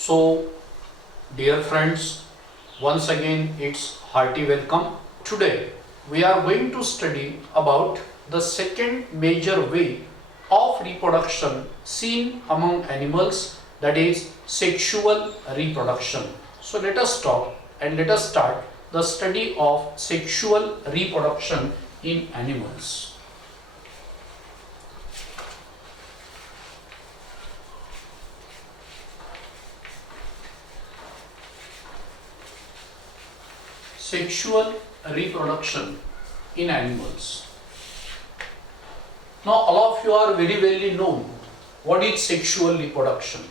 So, dear friends, once again it's hearty welcome. Today we are going to study about the second major way of reproduction seen among animals, that is sexual reproduction. So let us talk and let us start the study of sexual reproduction in animals. Sexual reproduction in animals. Now all of you are very well known what is sexual reproduction,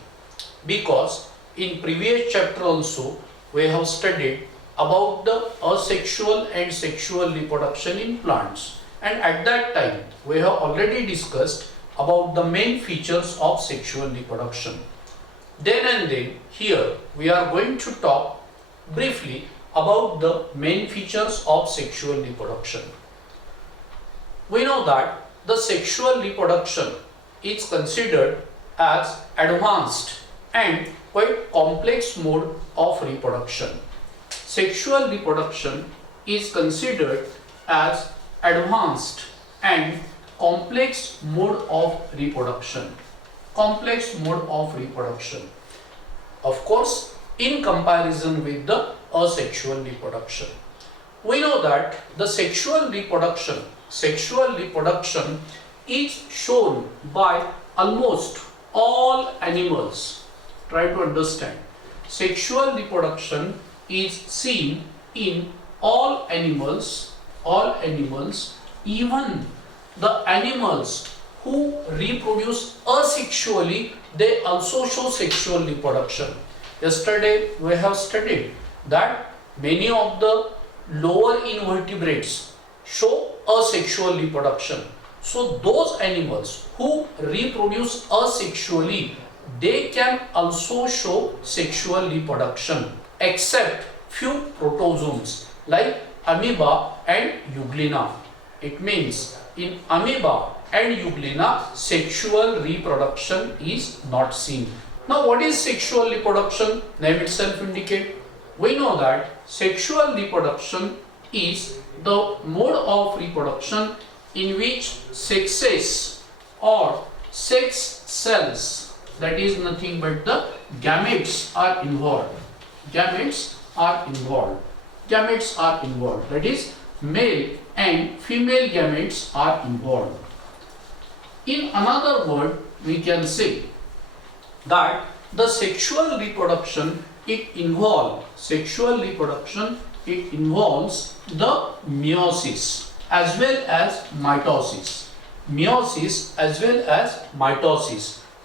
because in previous chapter also we have studied about the asexual and sexual reproduction in plants, and at that time we have already discussed about the main features of sexual reproduction. Then here we are going to talk briefly about the main features of sexual reproduction. We know that the sexual reproduction is considered as advanced and quite complex mode of reproduction. Sexual reproduction is considered as advanced and complex mode of reproduction. Complex mode of reproduction. Of course, in comparison with the asexual reproduction. We know that the sexual reproduction is shown by almost all animals. Try to understand. Sexual reproduction is seen in all animals, even the animals who reproduce asexually, they also show sexual reproduction. Yesterday we have studied that many of the lower invertebrates show asexual reproduction. So those animals who reproduce asexually, they can also show sexual reproduction, except few protozoans like amoeba and euglena. It means in amoeba and euglena sexual reproduction is not seen. Now what is sexual reproduction? Name itself indicate. We know that sexual reproduction is the mode of reproduction in which sexes or sex cells, that is nothing but the gametes are involved. Gametes are involved. That is male and female gametes are involved. In another word, we can say that the sexual reproduction involves the meiosis as well as mitosis.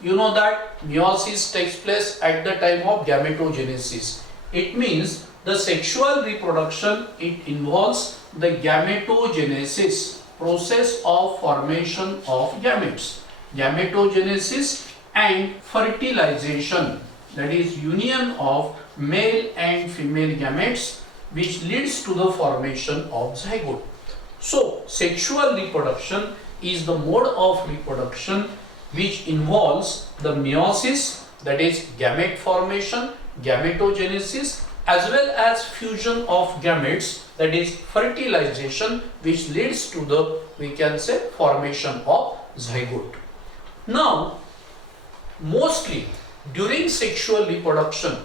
You know that meiosis takes place at the time of gametogenesis. It means the sexual reproduction, it involves the gametogenesis, process of formation of gametes. Gametogenesis and fertilization, that is union of male and female gametes, which leads to the formation of zygote. So sexual reproduction is the mode of reproduction which involves the meiosis, that is gamete formation, gametogenesis, as well as fusion of gametes, that is fertilization, which leads to the, we can say, formation of zygote. Now mostly during sexual reproduction,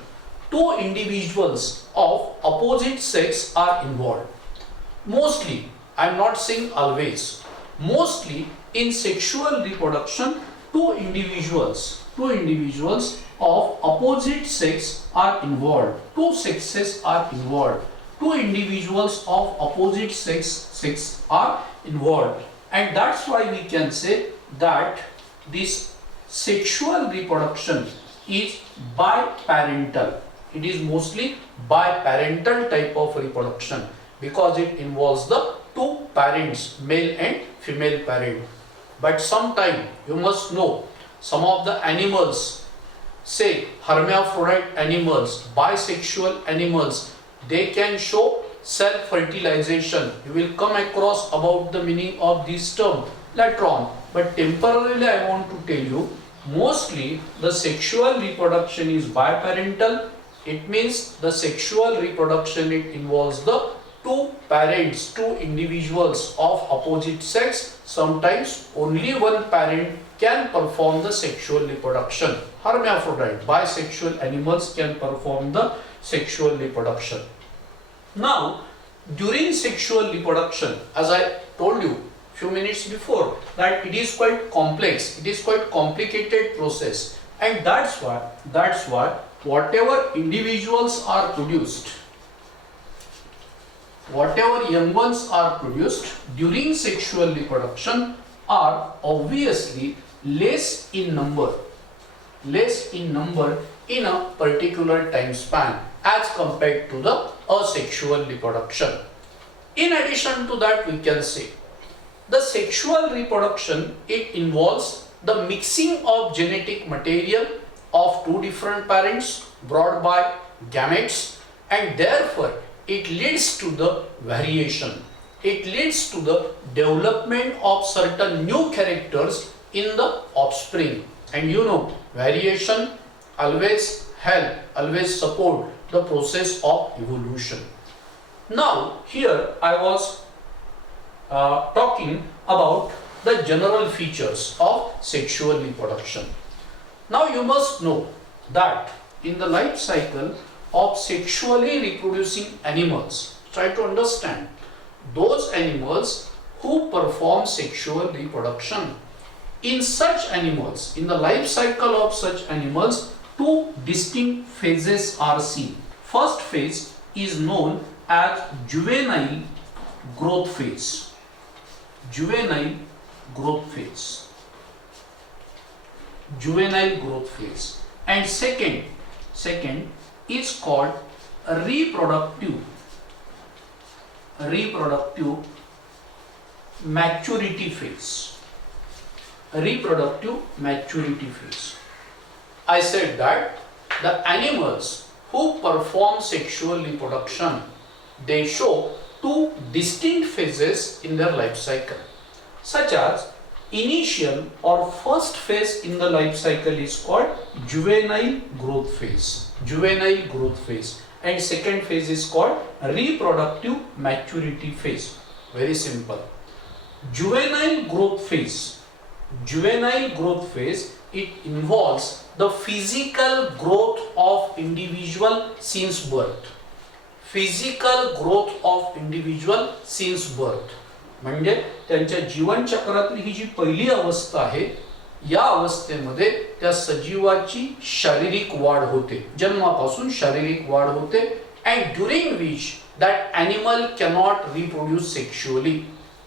two individuals of opposite sex are involved. Mostly, I am not saying always, mostly in sexual reproduction, two individuals of opposite sex are involved. Two sexes are involved. Two individuals of opposite sex are involved. And that's why we can say that this sexual reproduction is biparental. It is mostly biparental type of reproduction because it involves the two parents, male and female parent. But sometime you must know some of the animals, say hermaphrodite animals, bisexual animals, they can show self-fertilization. You will come across about the meaning of this term later on. But temporarily I want to tell you Mostly the sexual reproduction is biparental. It means the sexual reproduction, it involves the two parents, two individuals of opposite sex. Sometimes only one parent can perform the sexual reproduction. Hermaphrodite, bisexual animals can perform the sexual reproduction. Now, during sexual reproduction, as I told you few minutes before, that it is quite complex, it is quite complicated process, and that's why whatever individuals are produced, whatever young ones are produced during sexual reproduction are obviously less in number in a particular time span as compared to the asexual reproduction. In addition to that, we can say the sexual reproduction, it involves the mixing of genetic material of two different parents brought by gametes, and therefore it leads to the variation. It leads to the development of certain new characters in the offspring. And you know, variation always help, always support the process of evolution. Now, here I was talking about the general features of sexual reproduction. Now you must know that in the life cycle of sexually reproducing animals, try to understand those animals who perform sexual reproduction. In such animals, in the life cycle of such animals, two distinct phases are seen. First phase is known as juvenile growth phase. Juvenile growth phase. Juvenile growth phase. And second is called reproductive maturity phase. Reproductive maturity phase. I said that the animals who perform sexual reproduction, they show two distinct phases in their life cycle, such as initial or first phase in the life cycle is called juvenile growth phase. Juvenile growth phase. And second phase is called reproductive maturity phase. Very simple. Juvenile growth phase. Juvenile growth phase, it involves the physical growth of individual since birth. Physical growth of individual since birth. म्हणजे त्यांच्या जीवन चक्रातली ही जी पहिली अवस्था आहे, या अवस्थेमध्ये त्या सजीवाची शारीरिक वाढ होते, जन्मापासून शारीरिक वाढ होते, and during which that animal cannot reproduce sexually.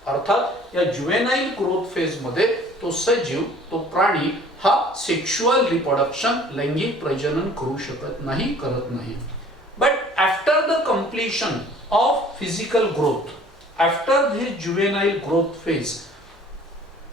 अर्थात या जुवेनाइल ग्रोथ फेज मध्ये तो सजीव, तो प्राणी हा सेक्शुअल रिप्रोडक्शन, लैंगिक प्रजनन करू शकत नाही, करत नाही. But after the completion of physical growth, after the juvenile growth phase,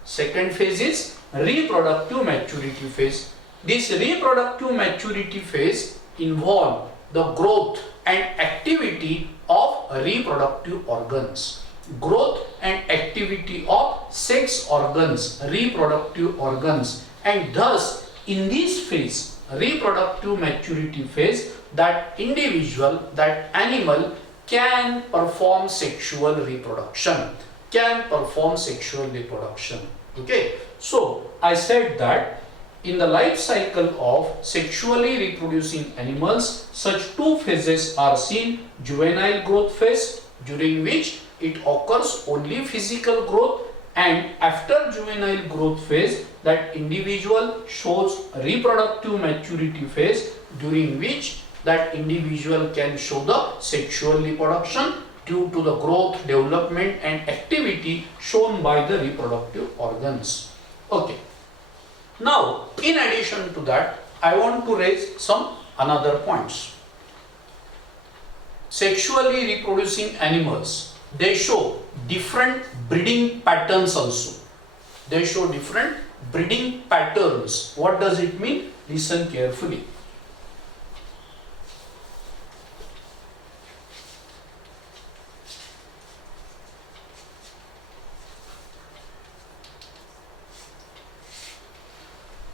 second phase is reproductive maturity phase. This reproductive maturity phase involve the growth and activity of reproductive organs. Growth and activity of sex organs, reproductive organs, and thus in this phase, reproductive maturity phase, that individual, that animal can perform sexual reproduction, can perform sexual reproduction. Okay, so I said that in the life cycle of sexually reproducing animals, such two phases are seen. Juvenile growth phase, during which it occurs only physical growth, and after juvenile growth phase, that individual shows reproductive maturity phase, during which that individual can show the sexual reproduction due to the growth, development and activity shown by the reproductive organs. Okay. Now, in addition to that, I want to raise some another points. Sexually reproducing animals, they show different breeding patterns also. They show different breeding patterns. What does it mean? Listen carefully.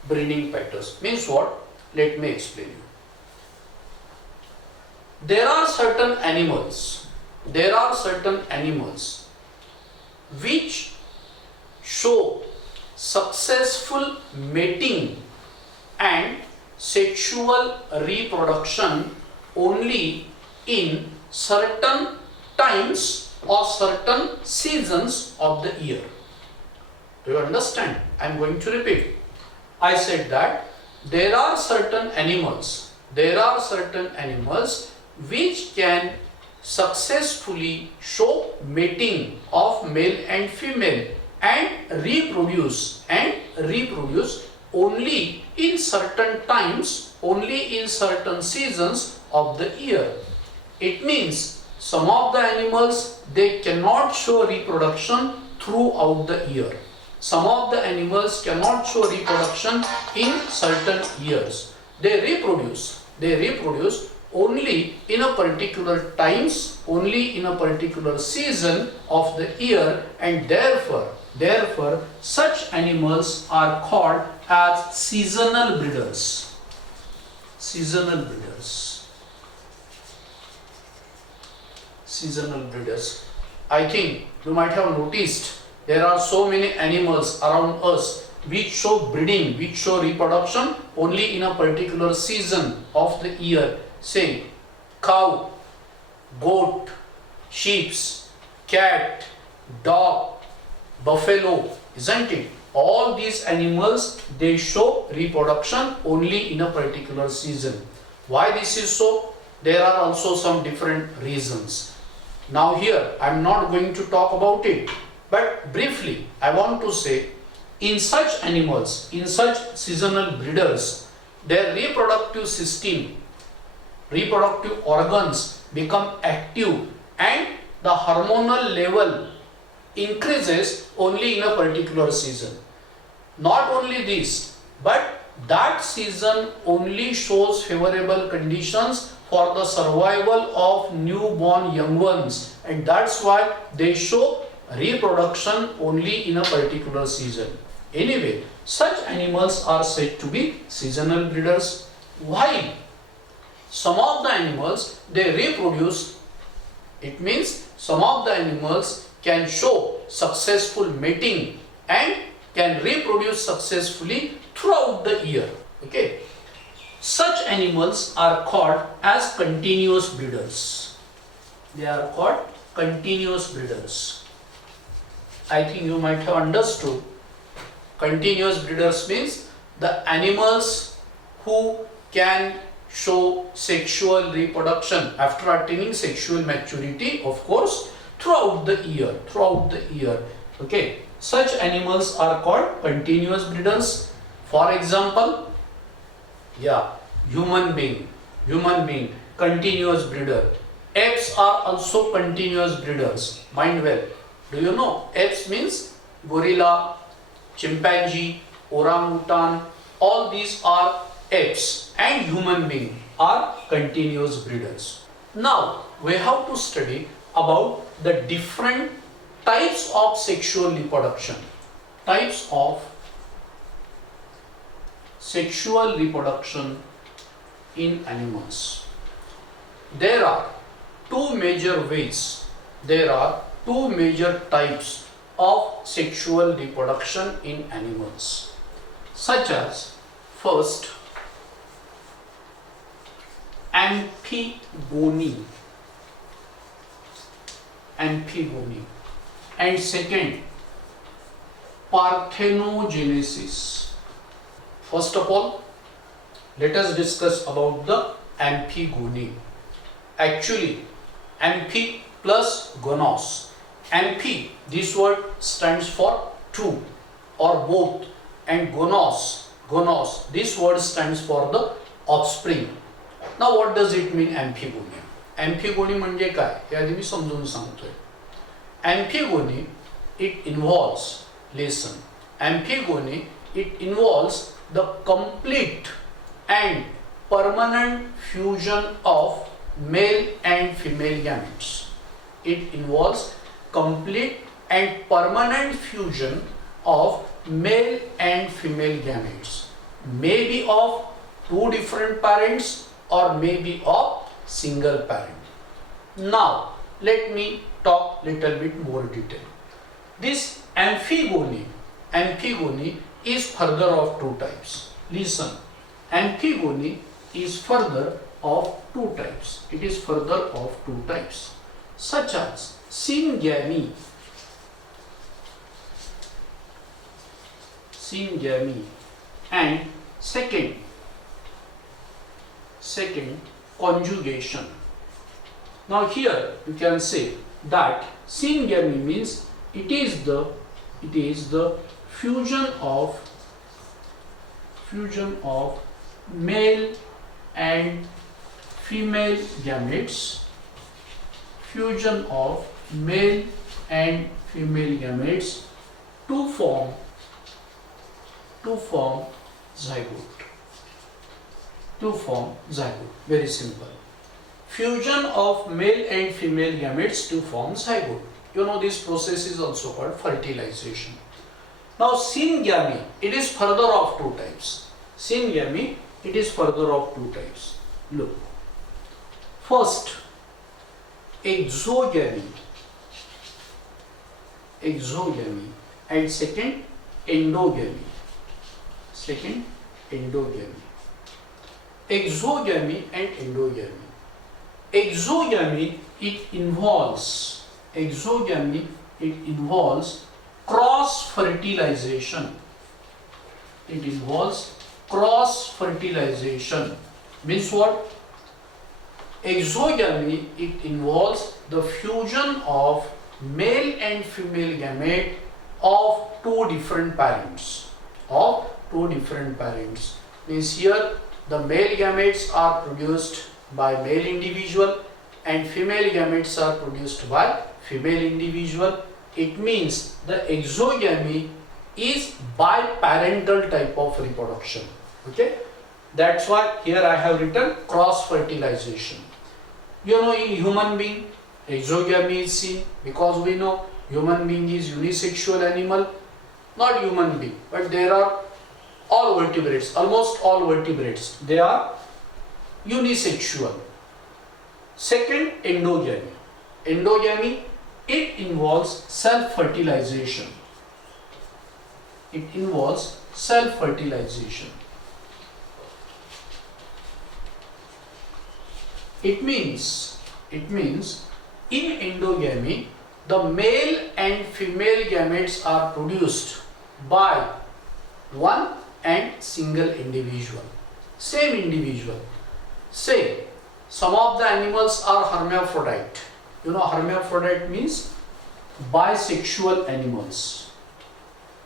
breeding patterns. Means what? Let me explain you. There are certain animals which show successful mating and sexual reproduction only in certain times or certain seasons of the year. Do you understand? I am going to repeat. I said that there are certain animals which can successfully show mating of male and female and reproduce only in certain times, only in certain seasons of the year. It means some of the animals, they cannot show reproduction throughout the year. Some of the animals cannot show reproduction in certain years. They reproduce only in a particular times, only in a particular season of the year, and therefore such animals are called as seasonal breeders. Seasonal breeders. I think you might have noticed there are so many animals around us which show breeding, which show reproduction only in a particular season of the year. Say cow, goat, sheep, cat, dog, buffalo, isn't it? All these animals, they show reproduction only in a particular season. Why this is so? There are also some different reasons. Now here I am not going to talk about it, but briefly I want to say, in such animals, in such seasonal breeders, their reproductive system, reproductive organs become active and the hormonal level increases only in a particular season. Not only this, but that season only shows favorable conditions for the survival of newborn young ones, and that's why they show reproduction only in a particular season. Anyway, such animals are said to be seasonal breeders. While some of the animals, they reproduce, it means some of the animals can show successful mating and can reproduce successfully throughout the year. Okay, such animals are called as continuous breeders. They are called continuous breeders. I think you might have understood. Continuous breeders means the animals who can show sexual reproduction after attaining sexual maturity, of course, throughout the year. Okay, such animals are called continuous breeders. For example, human being, continuous breeder. Apes are also continuous breeders. Mind well. Do you know? Apes means gorilla, chimpanzee, orangutan, all these are apes, and human being are continuous breeders. Now we have to study about the different types of sexual reproduction. Types of sexual reproduction in animals. There are two major ways. There are two major types of sexual reproduction in animals, such as first, amphigony, and second, parthenogenesis. First of all, let us discuss about the amphigony. Actually, amphi plus gonos. Amphi, this word stands for two or both, and gonos, this word stands for the offspring. Now what does it mean, amphigony? Amphigony म्हणजे काय हे आधी मी समजून सांगतोय. Amphigony, it involves, listen, amphigony, it involves the complete and permanent fusion of male and female gametes. It involves complete and permanent fusion of male and female gametes. may be of two different parents or may be of single parent. Now let me talk little bit more detail. This amphigony is further of two types. Listen, amphigony is further of two types. It is further of two types, such as syngamy and second conjugation. Now here you can say that syngamy means it is the fusion of male and female gametes, to form zygote. Very simple. Fusion of male and female gametes to form zygote. You know, this process is also called fertilization. Now syngamy, it is further of two types. Look, first exogamy and second endogamy. Exogamy and endogamy. Exogamy, it involves cross fertilization. Means what? Exogamy, it involves the fusion of male and female gamete of two different parents. Means here the male gametes are produced by male individual and female gametes are produced by female individual. It means the exogamy is biparental type of reproduction. Okay, that's why here I have written cross fertilization. You know, in human being exogamy is seen because we know human being is unisexual animal. Not human being, but there are all vertebrates, almost all vertebrates, they are unisexual. Second, endogamy. Endogamy, it involves self-fertilization. It means in endogamy, the male and female gametes are produced by one and single individual, same individual. Say some of the animals are hermaphrodite. You know, hermaphrodite means bisexual animals.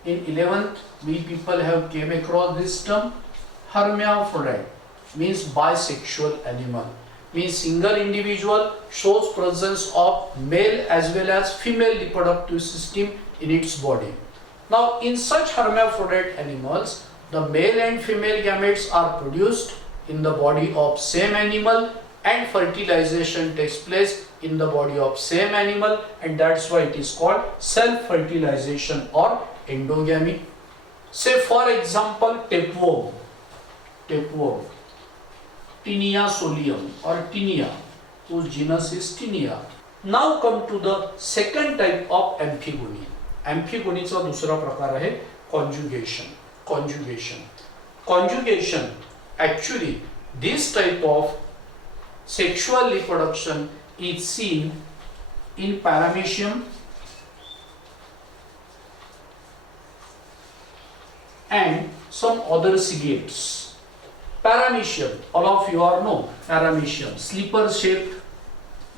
In 11th, we people have came across this term. Hermaphrodite means bisexual animal. Means single individual shows presence of male as well as female reproductive system in its body. Now in such hermaphrodite animals, the male and female gametes are produced in the body of same animal and fertilization takes place in the body of same animal, and that's why it is called self-fertilization or endogamy. Say for example tapeworm, Tinea solium or Tinea, whose genus is Tinea. Now come to the second type of amphigony. Amphigoनीचा दुसरा प्रकार आहे conjugation. Actually, this type of sexual reproduction is seen in paramecium and some other cygates. Paramecium, all of you are know paramecium, slipper shaped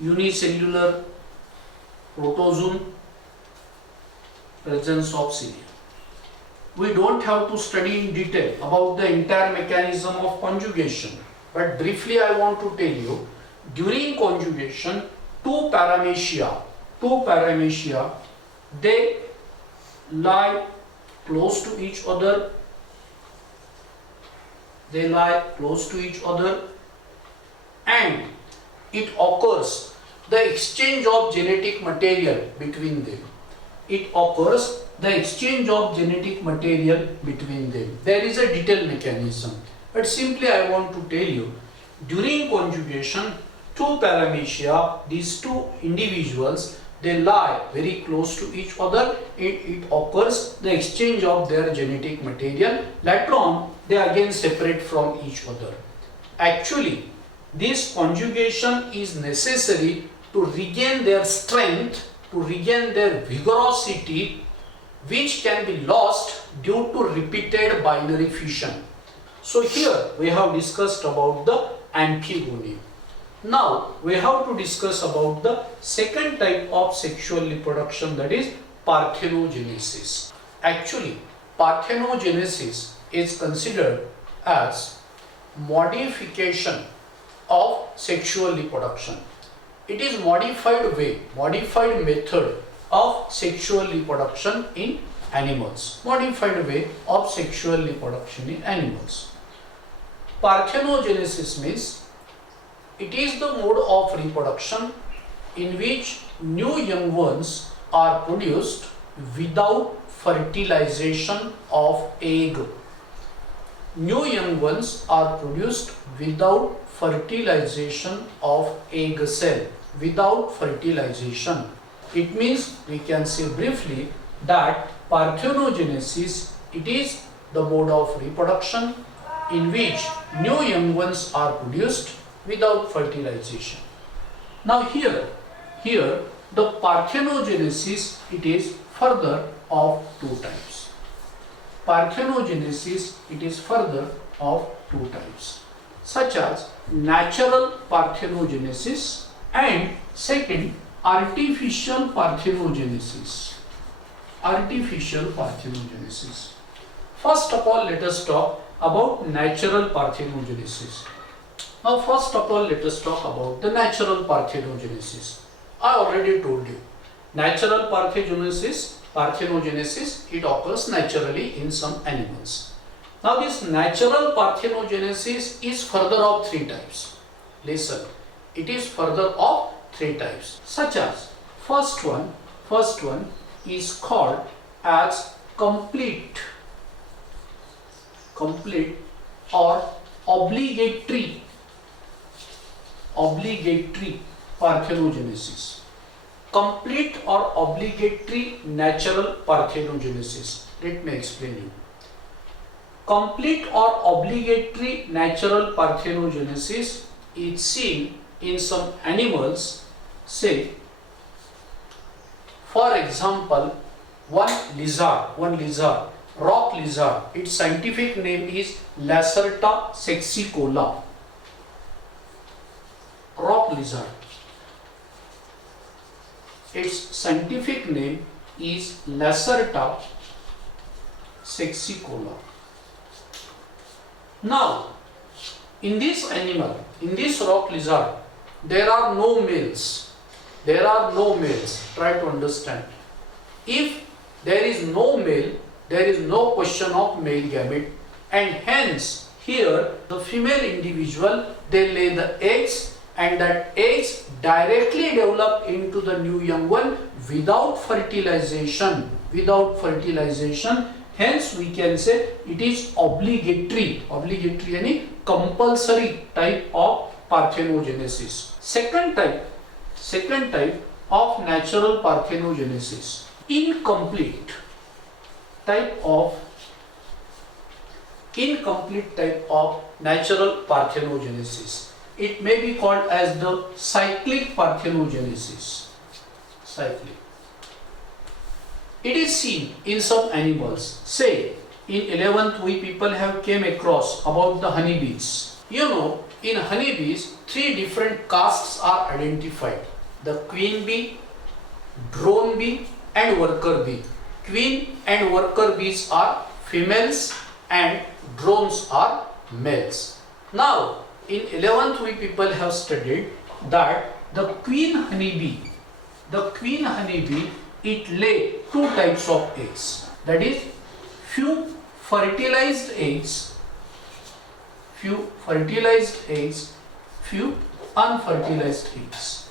unicellular protozoon, presence of cilia. We don't have to study in detail about the entire mechanism of conjugation, but briefly I want to tell you, during conjugation, two paramecia, they lie close to each other. And it occurs the exchange of genetic material between them. the exchange of genetic material between them. There is a detailed mechanism, but simply I want to tell you, during conjugation, two paramecia, these two individuals, they lie very close to each other. It occurs the exchange of their genetic material. Later on, they again separate from each other. Actually, this conjugation is necessary to regain their strength, to regain their vigorosity, which can be lost due to repeated binary fission. So here we have discussed about the amphigony. Now we have to discuss about the second type of sexual reproduction, that is parthenogenesis. Actually, parthenogenesis is considered as modification of sexual reproduction. It is modified method of sexual reproduction in animals. Modified way of sexual reproduction in animals. Parthenogenesis means it is the mode of reproduction in which new young ones are produced without fertilization of egg. New young ones are produced without fertilization of egg cell. Without fertilization. It means we can say briefly that parthenogenesis, it is the mode of reproduction in which new young ones are produced without fertilization. Now here the parthenogenesis, it is further of two types. Parthenogenesis, it is further of two types, such as natural parthenogenesis and second artificial parthenogenesis. Artificial parthenogenesis. First of all, let us talk about natural parthenogenesis. Now first of all, let us talk about the natural parthenogenesis. I already told you, natural parthenogenesis, it occurs naturally in some animals. Now this natural parthenogenesis is further of three types. Listen, it is further of three types, such as first one is called as complete or obligatory parthenogenesis. Complete or obligatory natural parthenogenesis. Let me explain you. Complete or obligatory natural parthenogenesis is seen in some animals. Say, for example, one lizard, rock lizard. Its scientific name is Lacerta sexicola. Rock lizard. Its scientific name is Lacerta sexicola. Now, in this animal, in this rock lizard, there are no males. Try to understand. If there is no male, there is no question of male gamete, and hence here the female individual, they lay the eggs, and that eggs directly develop into the new young one without fertilization. Hence we can say it is obligatory any compulsory type of parthenogenesis. Second type of natural parthenogenesis, incomplete type of natural parthenogenesis. It may be called as the cyclic parthenogenesis. Cyclic. It is seen in some animals. Say, in 11th we people have came across about the honeybees. You know, in honeybees, three different castes are identified. The queen bee, drone bee and worker bee. Queen and worker bees are females and drones are males. Now, in 11th we people have studied that the queen honeybee, it lay two types of eggs. That is, few fertilized eggs, few unfertilized eggs.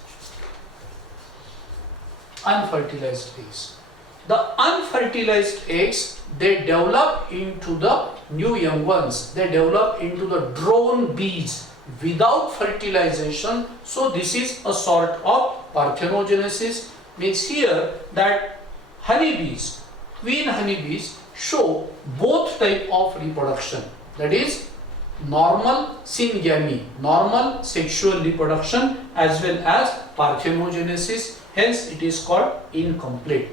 the unfertilized eggs, they develop into the new young ones. They develop into the drone bees without fertilization. So this is a sort of parthenogenesis. Means here that honeybees, queen honeybees, show both type of reproduction, that is normal syngamy, normal sexual reproduction, as well as parthenogenesis. Hence it is called incomplete.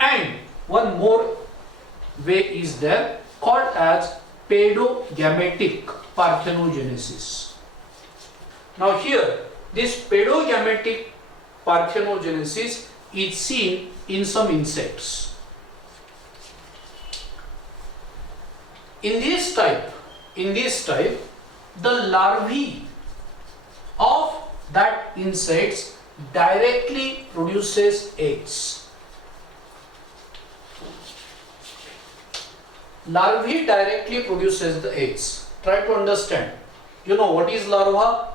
And one more way is there, called as Paedogenetic Parthenogenesis. Now here this Paedogenetic Parthenogenesis is seen in some insects. In this type, the larvae of that insects directly produces eggs. Larvae directly produces the eggs. Try to understand. You know what is larva?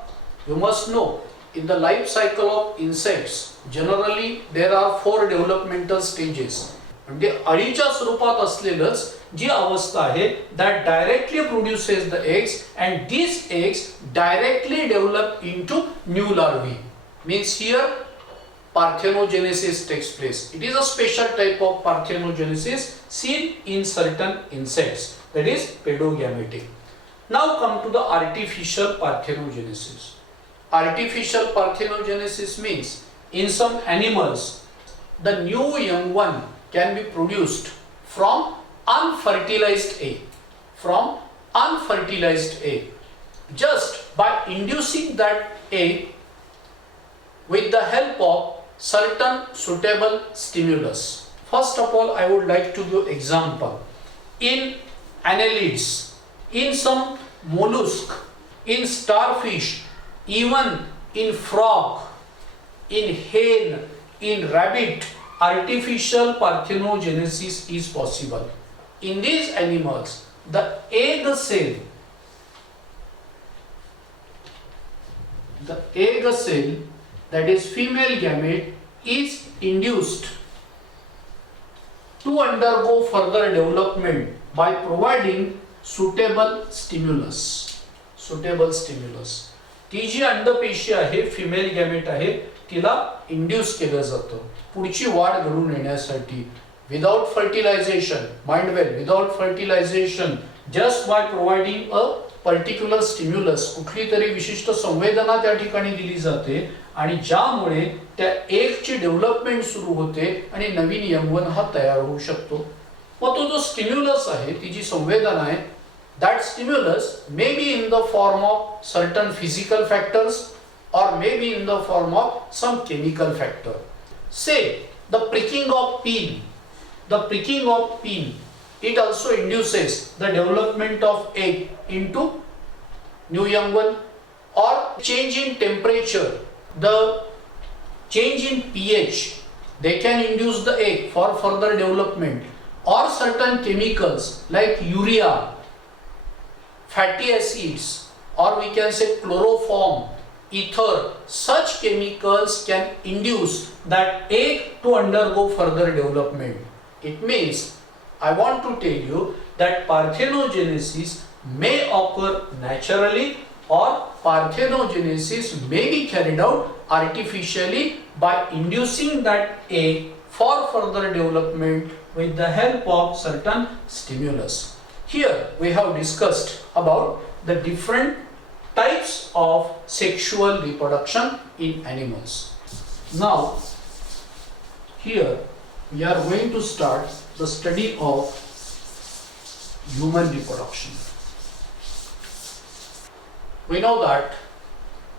You must know, in the life cycle of insects, generally there are 4 developmental stages. म्हणजे अळीच्या स्वरूपात असलेलंच जी अवस्था आहे that directly produces the eggs, and these eggs directly develop into new larvae. Means here parthenogenesis takes place. It is a special type of parthenogenesis seen in certain insects, that is paedogenetic. Now come to the artificial parthenogenesis. Artificial parthenogenesis means in some animals the new young one can be produced from unfertilized egg, just by inducing that egg with the help of certain suitable stimulus. First of all, I would like to give example. In annelids, in some mollusk, in starfish, even in frog, in hen, in rabbit, artificial parthenogenesis is possible. In these animals, the egg cell, that is female gamete, is induced to undergo further development by providing suitable stimulus. ती जी अंडपेशी आहे, female gamete आहे, तिला induce केलं जातं पुढची वाढ घडून येण्यासाठी. Without fertilization, mind well, without fertilization, just by providing a particular stimulus, कुठली तरी विशिष्ट संवेदना त्या ठिकाणी दिली जाते आणि ज्यामुळे त्या एगची डेव्हलपमेंट सुरू होते आणि नवीन यंगवन हा तयार होऊ शकतो. मग तो जो स्टिम्युलस आहे, ती जी संवेदना आहे, that stimulus may be in the form of certain physical factors or may be in the form of some chemical factor. Say the pricking of pin, it also induces the development of egg into new young one, or change in temperature, the change in pH, they can induce the egg for further development, or certain chemicals like urea, fatty acids, or we can say chloroform, ether, such chemicals can induce that egg to undergo further development. It means, I want to tell you that parthenogenesis may occur naturally, or parthenogenesis may be carried out artificially by inducing that egg for further development with the help of certain stimulus. Here we have discussed about the different types of sexual reproduction in animals. Now here we are going to start the study of human reproduction. We know that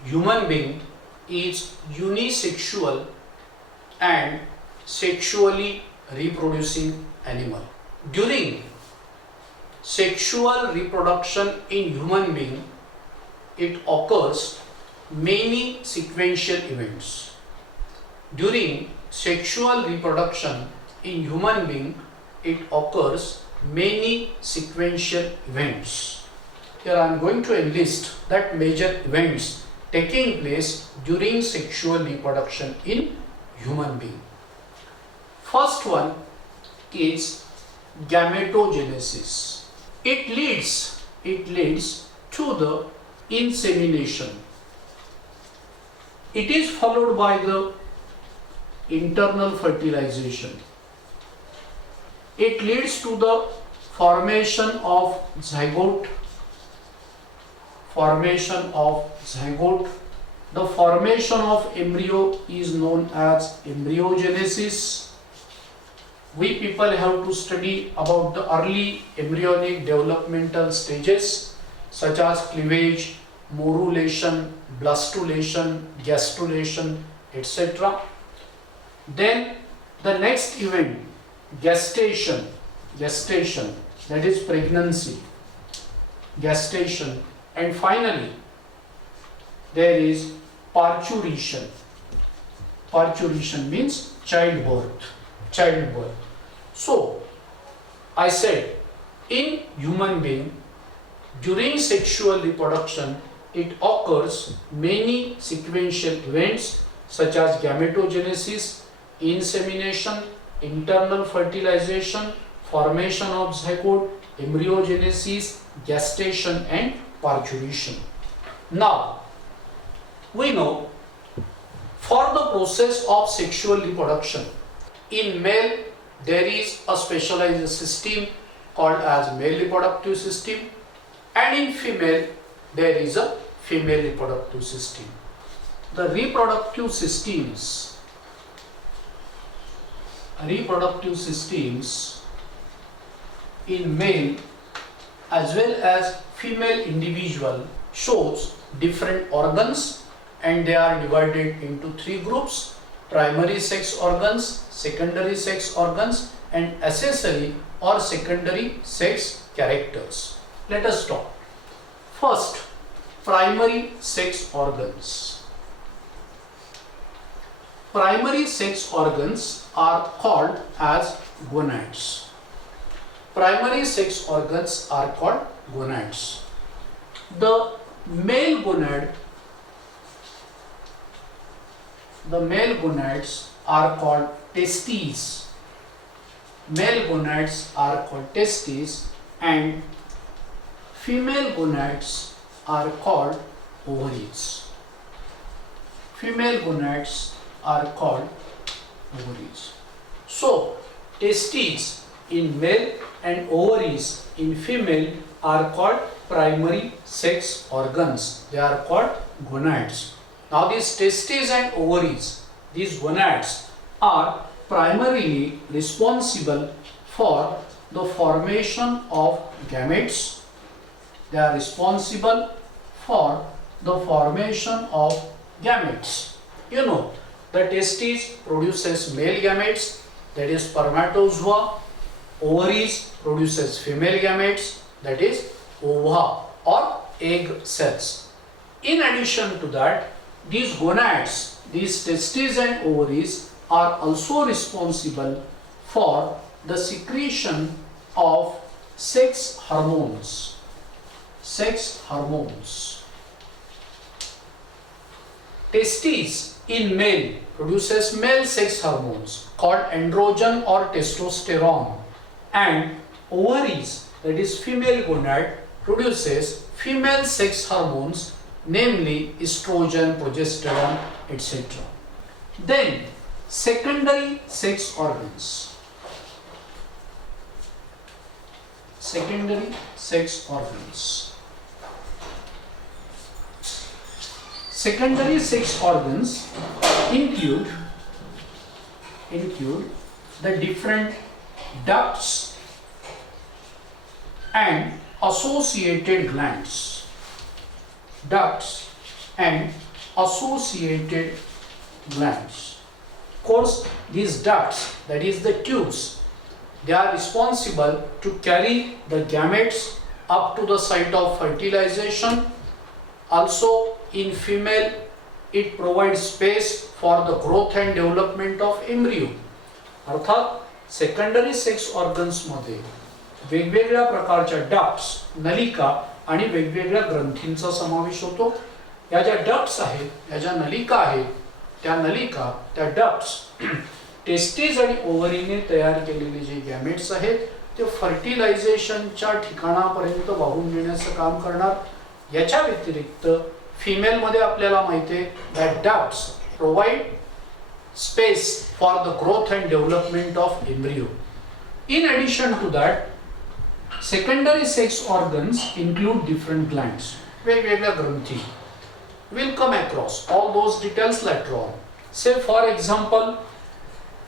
human being is unisexual and sexually reproducing animal. During sexual reproduction in human being, it occurs many sequential events. During sexual reproduction in human being, it occurs many sequential events. Here I am going to enlist that major events taking place during sexual reproduction in human being. First one is gametogenesis. It leads to the insemination. It is followed by the internal fertilization. It leads to the formation of zygote. The formation of embryo is known as embryogenesis. We people have to study about the early embryonic developmental stages such as cleavage, morulation, blastulation, gastrulation, etc. Then the next event, gestation, that is pregnancy, gestation, and finally there is parturition. Parturition means childbirth. So I said, in human being during sexual reproduction it occurs many sequential events such as gametogenesis, insemination, internal fertilization, formation of zygote, embryogenesis, gestation and parturition. Now we know for the process of sexual reproduction, in male there is a specialized system called as male reproductive system, and in female there is a female reproductive system. The reproductive systems in male as well as female individual shows different organs, and they are divided into three groups: primary sex organs, secondary sex organs and accessory or secondary sex characters. Let us talk. First, primary sex organs. Primary sex organs are called as gonads. Primary sex organs are called gonads. The male gonads are called testes. Male gonads are called testes and female gonads are called ovaries. Female gonads are called ovaries. So, testes in male and ovaries in female are called primary sex organs. They are called gonads. Now these testes and ovaries, these gonads are primarily responsible for the formation of gametes. They are responsible for the formation of gametes. You know, the testes produces male gametes, that is spermatozoa. Ovaries produces female gametes, that is ova or egg cells. In addition to that, these gonads, these testes and ovaries are also responsible for the secretion of sex hormones. Testes in male produces male sex hormones called androgen or testosterone, and ovaries, that is female gonad, produces female sex hormones, namely estrogen, progesterone, etc. Then secondary sex organs. Secondary sex organs. Secondary sex organs include the different ducts and associated glands. Ducts and associated glands. Of course, these ducts, that is the tubes, they are responsible to carry the gametes up to the site of fertilization. Also, in female, it provides space for the growth and development of embryo. अर्थात secondary sex organs मध्ये वेगवेगळ्या प्रकारच्या ducts, नलिका आणि वेगवेगळ्या ग्रंथींचा समावेश होतो. या ज्या डक्ट्स आहेत, या ज्या नलिका आहेत, त्या नलिका, त्या डक्ट्स टेस्टिस आणि ओव्हरीने तयार केलेले जे गॅमेट्स आहेत ते फर्टिलायझेशनच्या ठिकाणापर्यंत वाहून नेण्याचं काम करणार. याच्या व्यतिरिक्त फिमेलमध्ये आपल्याला माहिती आहे that ducts provide space for the growth and development of embryo. In addition to that, secondary sex organs include different glands. वेगवेगळ्या ग्रंथी. We'll come across all those details later on. Say for example,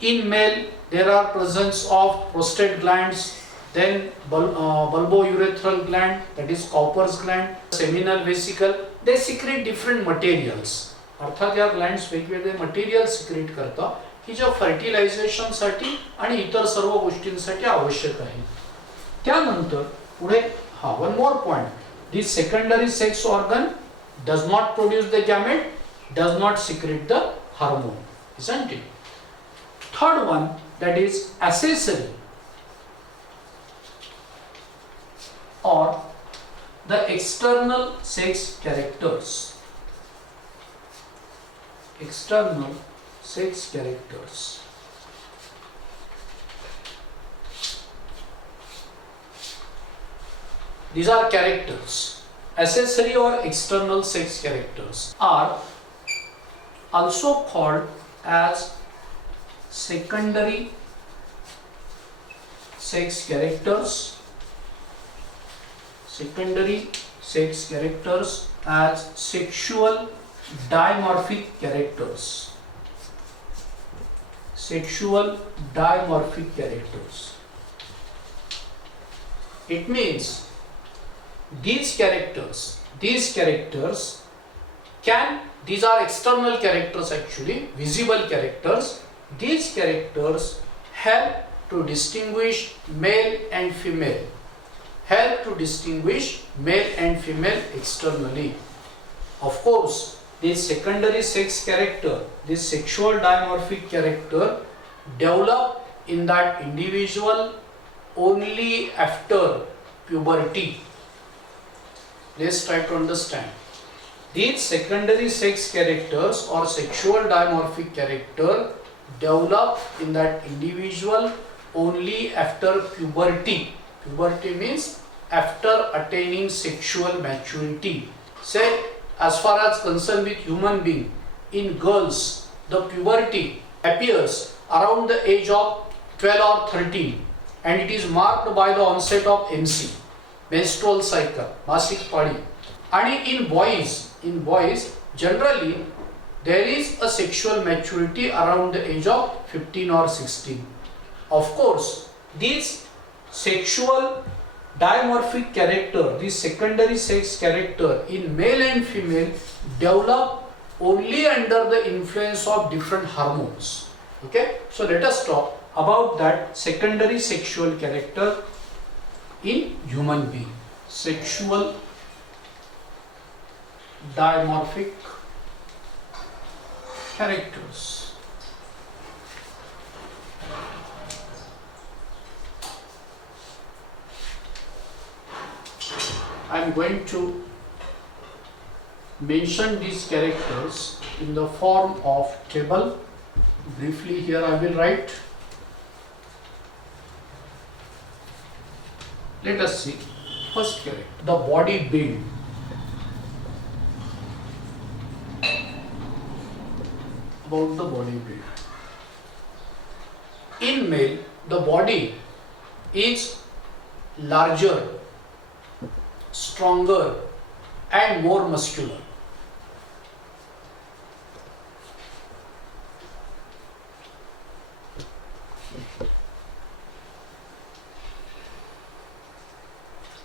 in male there are presence of prostate glands, then bulbourethral gland, that is Cowper's gland, seminal vesicle. They secrete different materials. अर्थात या glands वेगवेगळे material secrete करतात की जे फर्टिलायझेशनसाठी आणि इतर सर्व गोष्टींसाठी आवश्यक आहे. त्यानंतर पुढे one more point, this secondary sex organ does not produce the gamete, does not secrete the hormone, isn't it? Third one, that is accessory or the external sex characters. External sex characters. These are characters. Accessory or external sex characters are also called as secondary sex characters. Secondary sex characters as sexual dimorphic characters. Sexual dimorphic characters. It means these characters are external characters, actually visible characters. These characters help to distinguish male and female, externally. Of course, this secondary sex character, this sexual dimorphic character, develop in that individual only after puberty. Let's try to understand. These secondary sex characters or sexual dimorphic character develop in that individual only after puberty. Puberty means after attaining sexual maturity. Say, as far as concerned with human being, in girls the puberty appears around the age of 12 or 13 and it is marked by the onset of MC, menstrual cycle, मासिक पाळी. आणि in boys generally there is a sexual maturity around the age of 15 or 16. Of course, these sexual dimorphic character, this secondary sex character in male and female develop only under the influence of different hormones. Okay, so let us talk about that secondary sexual character in human being. Sexual dimorphic characters. I am going to mention these characters in the form of table. Briefly here I will write. Let us see. First character, the body build. About the body build. In male, the body is larger, stronger and more muscular.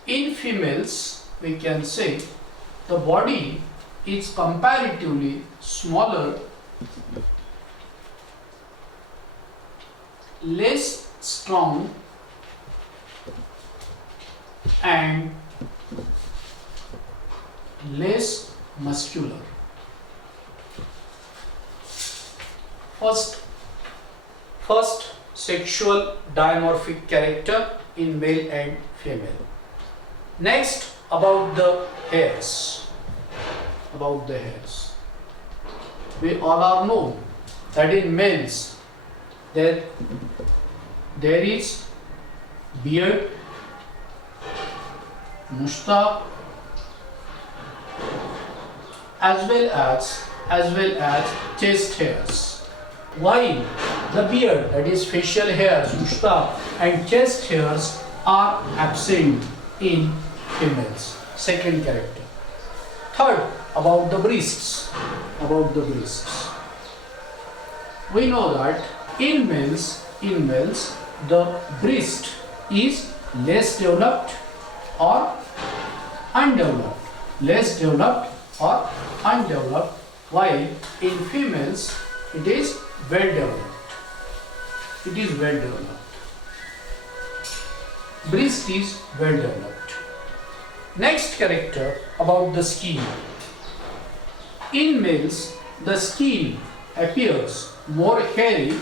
In females, we can say the body is comparatively smaller, less strong and less muscular. First sexual dimorphic character in male and female. Next, about the hairs. About the hairs. We all are known that in males There is beard, moustache, as well as chest hairs. While the beard, that is facial hairs, moustache and chest hairs are absent in females. Second character. Third, about the breasts. We know that in males the breast is less developed or undeveloped. While in females it is well developed. Breast is well developed. Next character, about the skin. In males the skin appears more hairy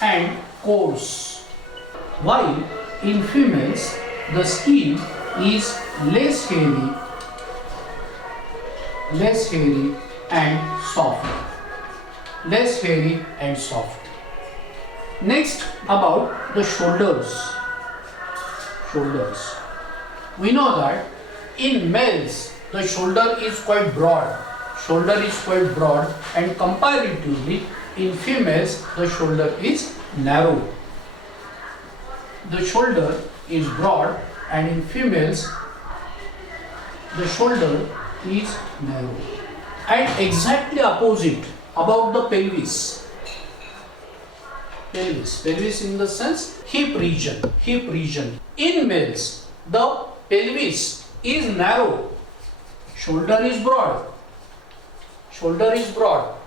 and coarse, while in females the skin is less hairy and soft. Next, about the shoulders. We know that in males the shoulder is quite broad, and comparatively in females the shoulder is narrow. The shoulder is broad and in females the shoulder is narrow. And exactly opposite about the pelvis. Pelvis in the sense hip region. In males the pelvis is narrow, shoulder is broad,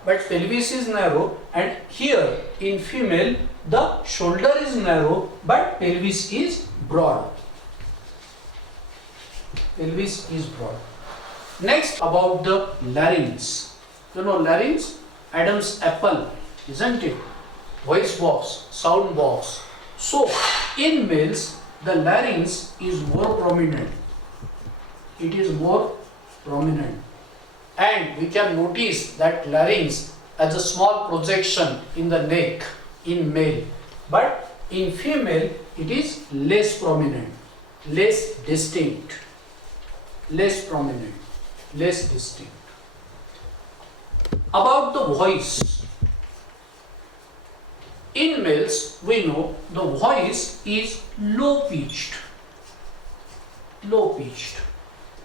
but pelvis is narrow, and here in female the shoulder is narrow but pelvis is broad. Next, about the larynx. You know larynx, Adam's apple, isn't it? Voice box, sound box. So in males the larynx is more prominent. And we can notice that larynx as a small projection in the neck in male, but in female it is less prominent, less distinct. About the voice. In males we know the voice is low pitched.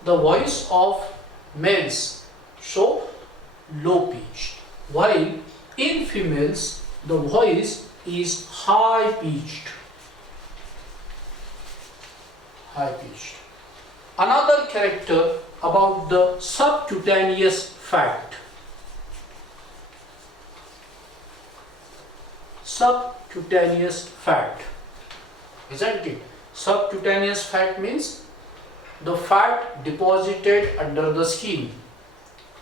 The voice of males so low pitched, while in females the voice is high pitched. Another character, about the subcutaneous fat. Isn't it? Subcutaneous fat means the fat deposited under the skin.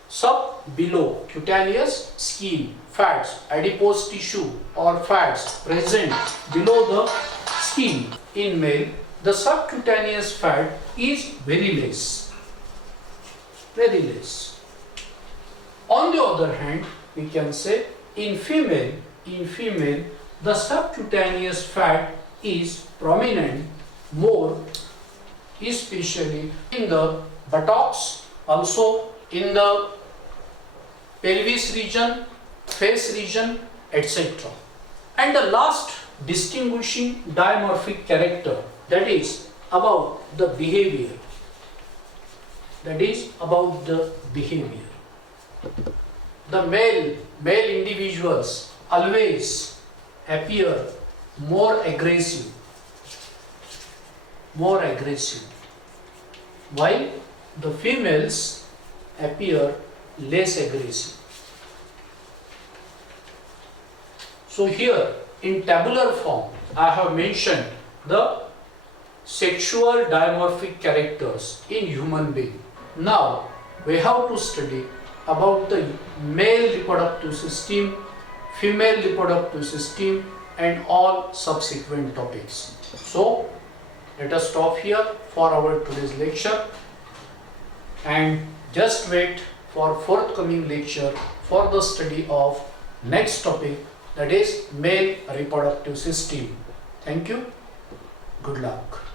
Sub, below, cutaneous, skin, fats, adipose tissue or fats present below the skin. In male the subcutaneous fat is very less. On the other hand, we can say in female the subcutaneous fat is prominent more, especially in the buttocks, also in the pelvis region, face region, etc. And the last distinguishing dimorphic character, that is about the behavior. The male individuals always appear more aggressive, while the females appear less aggressive. So here in tabular form I have mentioned the sexual dimorphic characters in human being. Now we have to study about the male reproductive system, female reproductive system and all subsequent topics. So let us stop here for our today's lecture and just wait for forthcoming lecture for the study of next topic, that is male reproductive system. Thank you. Good luck.